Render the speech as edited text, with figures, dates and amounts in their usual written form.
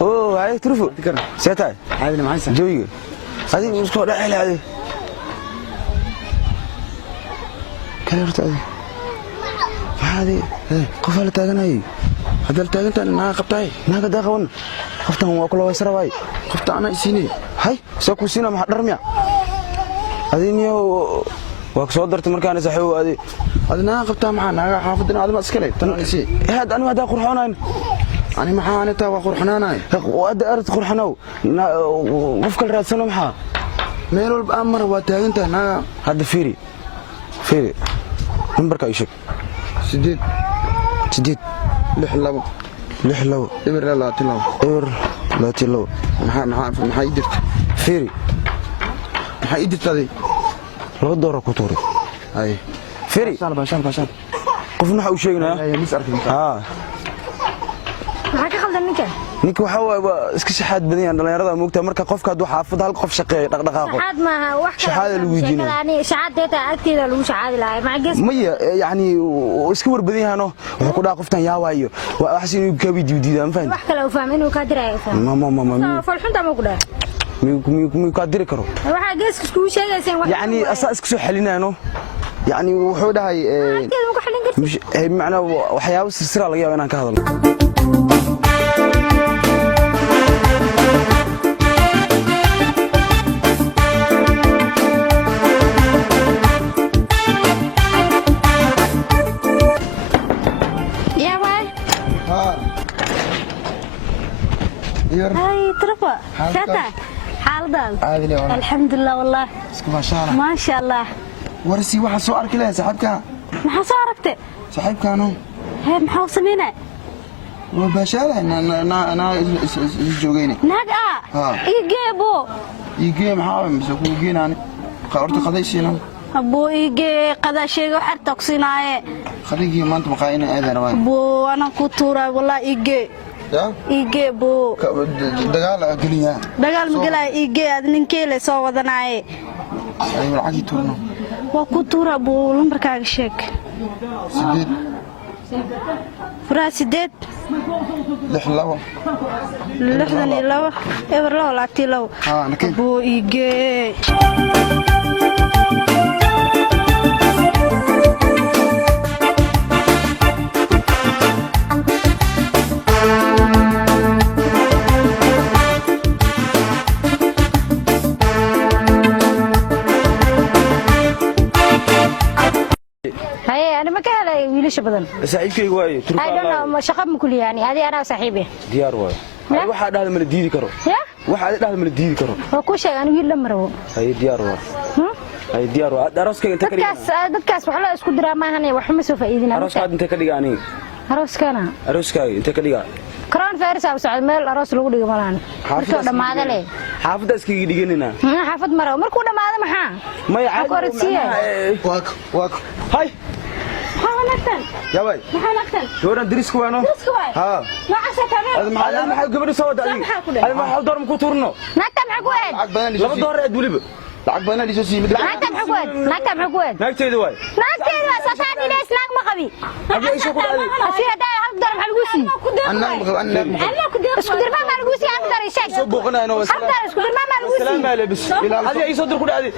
اوه هاي ترفو سيتاي عادي معايا جوي هذه مسكو دحيل هذه كلرت هذه قفل تاغناي هذا تاغنت انا قبطاي ما قد قون قفتان waa kula waysra way qofta ana isini hay soo ku sina ma dharmiya adiniyo waa soo dartay markaan saxoo adina qabta maxaa naaga xaafadina adama iska leey tan isi had anu hada qurxoonaan ani maxaa ana taa waa qurxoonaan wada arid qurxonow qofka raadsano maxaa meel walba amar waa taaganta naaga hada fiiri numberka ay sheeg 8 لحلو إبر لا تلو maxaa idirta fiiri maxaa idirta loo dooro ku tuuri ay fiiri bashan qofna waxa uu sheegnaa mis arkin maxaa ka khaldan ninka waxa waa iska shaxaad badan yahay dhalinyarada moogta marka qofka haduu xaafad hal qof shaqeeyo dhaqdhaqaaqo shaxaad maaha wax kale shaxaad lagu weydiinaa shaxaadta agteeda lagu shaxaadi lahaay ma gees maya yani iska war badan yahay wuxuu ku dhaa qoftan yaa waayo wax inuu ka weydiiyo ma fahmin wax kale uu fahmin inuu ka dirayo ma falxunta ma ku dhaa مي قادر كرو waxa geeska isku sheegaysan wax يعني اساس isku xalinayno يعني wuxuu dhahay مش macna waxyaabo sir laga yaabo inaan ka hadalno يا باي هاي ترفع شتا حالدان عادي والله الحمد لله والله ما شاء الله ما شاء الله ورسي waxa soo arki lahayd saxibka maxaa soo aragtay saxibkaano maxaa sameynaa وبشارة أنا جوجيني نجا يجيب محاوم بس أقول جينا أنا قررت قضية أبو يجي قضاء شيء وحتى قصيناه خليجي ما أنت مقاينة هذا روان أبو أنا كتورة والله يجي أبو دجال أقليها دجال مقلا يجي أذن كيله سوا ذناي أيوة العادي تورنا وكتورة أبو لمبركاك شيك سديد فراسديد لحلاوة لحدني لو إبر لو لعتي لو أنا كيف أبو يجي بدن صاحبكي واي تركا انا ما شقب مكل يعني هذه انا وصاحبي ديار واي waxa dhahl ma diidi karo waxa dhahl ma diidi karo oo ku sheeg anigu la maro ay diyaar waa ay diyaar waa arooskayga inta ka dhigaa dadkaas wax la isku diraa ma ahanay wax ma soo faa'iidina arooskaad inta ka dhigaa aniga arooskaaga inta ka dhigaa كران فارس أو سعد مال أراس لو دقيقة مالان حافظ دم هذا ليه حافظ أسكي دقيقة حافظ مرة مركو دم هذا محا ما يعاد واك هاي نكتن يا باي نكتن دوران دريس كوانو ها ما عسى تمام هذا ما حد قبل سوى دقيقة هذا ما حد دور مكوتورنو نكتن حقوين لا دور أدولي لعق بنا ليش سيم نكتن حقوين نكتن دواي ساتاني ليش لاق مقبي أبي إيش أقول عليه في هذا هل دور محلوسي أنا اسكدر ما محلوسي أقدر يشيك سبقنا أنا أقدر اسكدر ما محلوسي السلام عليكم هذه أي صدر كل هذه